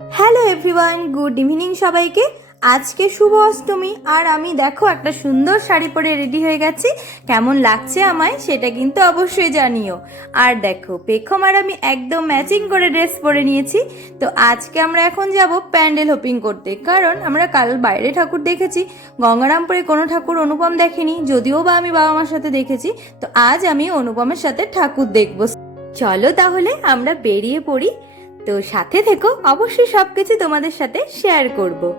Hello everyone good evening সবাইকে। আজকে শুভ অষ্টমী, আর আমি দেখো একটা সুন্দর শাড়ি পরে রেডি হয়ে গেছি। কেমন লাগছে আমায় সেটা কিন্তু অবশ্যই জানিও। আর দেখো, পেখম আর আমি একদম ম্যাচিং করে ড্রেস পরে নিয়েছি। তো আজকে আমরা এখন যাব প্যান্ডেল হোপিং করতে। কারণ আমরা কাল বাইরে ঠাকুর দেখেছি। গঙ্গারামপুরে কোনো ঠাকুর অনুপম দেখেনি, যদিও বা আমি বাবা মার সাথে দেখেছি। তো আজ আমি অনুপমের সাথে ঠাকুর দেখব। চলো তাহলে আমরা বেরিয়ে পড়ি। তো সাথে থেকো, অবশ্যই সবকিছু তোমাদের সাথে শেয়ার করব।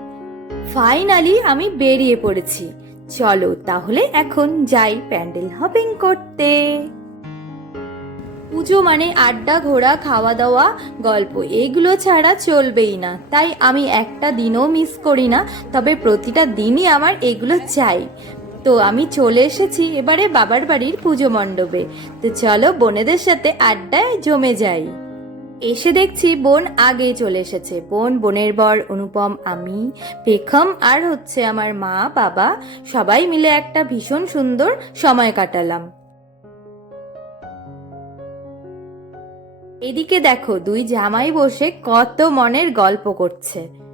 ফাইনালি আমি বেরিয়ে পড়েছি। চলো তাহলে এখন যাই প্যান্ডেল হপিং করতে। পুজো মানে আড্ডা, ঘোরা খাওয়া দাওয়া গল্প, এগুলো ছাড়া চলবেই না। তাই আমি একটা দিনও মিস করি না, তবে প্রতিটা দিনই আমার এগুলো চাই। তো আমি চলে এসেছি এবারে বাবার বাড়ির পুজো মণ্ডপে। তো চলো বোনেদের সাথে আড্ডায় জমে যাই। এসে দেখছি বোন আগেই চলে এসেছে। বোন, বোনের বর, অনুপম, আমি, পেখম আর হচ্ছে আমার মা, বাবা, সবাই মিলে একটা ভীষণ সুন্দর সময় কাটালাম। এদিকে দেখো, দুই জামাই বসে কত মনের গল্প করছে।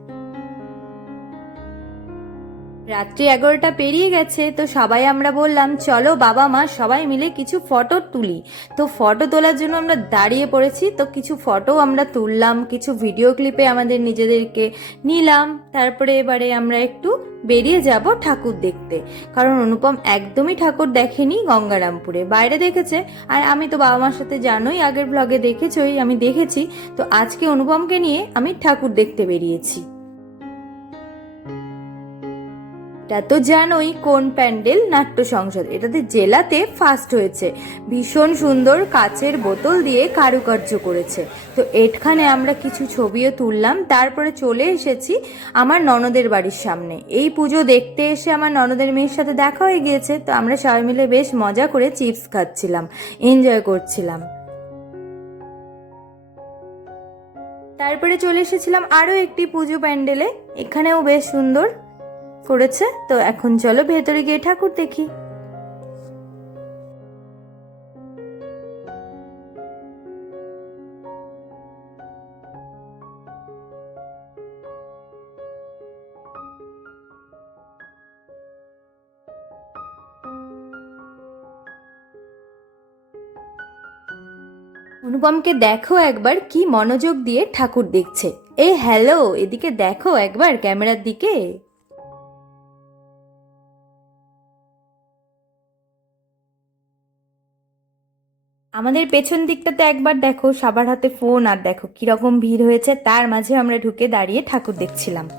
রাত্রি এগারোটা পেরিয়ে গেছে, তো সবাই আমরা বললাম, চলো বাবা মা সবাই মিলে কিছু ফটো তুলি। তো ফটো তোলার জন্য আমরা দাঁড়িয়ে পড়েছি, তো কিছু ফটো আমরা তুললাম, কিছু ভিডিও ক্লিপে আমাদের নিজেদেরকে নিলাম। তারপরে এবারে আমরা একটু বেরিয়ে যাব ঠাকুর দেখতে, কারণ অনুপম একদমই ঠাকুর দেখেনি গঙ্গারামপুরে। বাইরে দেখেছে, আর আমি তো বাবা মার সাথে জানোই, আগের ব্লগে দেখেছই, আমি দেখেছি। তো আজকে অনুপমকে নিয়ে আমি ঠাকুর দেখতে বেরিয়েছি। এটা তো জানোই কোন প্যান্ডেল নাট্য সংসদ। এটাতে জেলাতে ফার্স্ট হয়েছে। ভীষণ সুন্দর কাচের বোতল দিয়ে কারুকার্য করেছে। তো এখানে আমরা কিছু ছবিও তুললাম, তারপরে চলে এসেছি আমার ননদের বাড়ির সামনে। এই পুজো দেখতে এসে আমার ননদের মেয়ের সাথে দেখা হয়ে গিয়েছে, তো আমরা সবাই মিলে বেশ মজা করে চিপস খাচ্ছিলাম এনজয় করছিলাম। তারপরে চলে এসেছিলাম আরও একটি পুজো প্যান্ডেলে। এখানেও বেশ সুন্দর। করেছে তো এখন চলো ভেতরে গিয়ে ঠাকুর দেখি। অনুপমকে দেখো একবার কি মনোযোগ দিয়ে ঠাকুর দেখছে। এই হ্যালো, এদিকে দেখো একবার ক্যামেরার দিকে। আমাদের পেছন দিকটাতে একবার দেখো, সবার হাতে ফোন আর দেখো কীরকম ভিড় হয়েছে। তার মাঝে আমরা ঢুকে দাঁড়িয়ে ঠাকুর দেখছিলাম।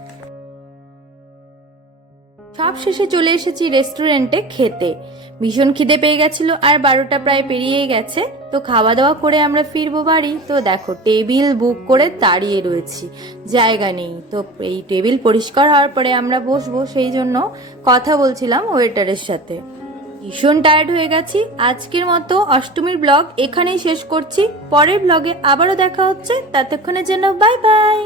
সব শেষে চলে এসেছি রেস্টুরেন্টে খেতে। ভীষণ খিদে পেয়ে গেছিল আর বারোটা প্রায় পেরিয়ে গেছে। তো খাওয়া দাওয়া করে আমরা ফিরবো বাড়ি। তো দেখো টেবিল বুক করে দাঁড়িয়ে রয়েছি। জায়গা নেই। তো এই টেবিল পরিষ্কার হওয়ার পরে আমরা বসবো। সেই জন্য কথা বলছিলাম ওয়েটারের সাথে। ভীষণ টায়ার্ড হয়ে গেছি। আজকের মতো অষ্টমীর ব্লগ এখানেই শেষ করছি। পরের ব্লগে আবারও দেখা হচ্ছে। ততক্ষণের জন্য বাই বাই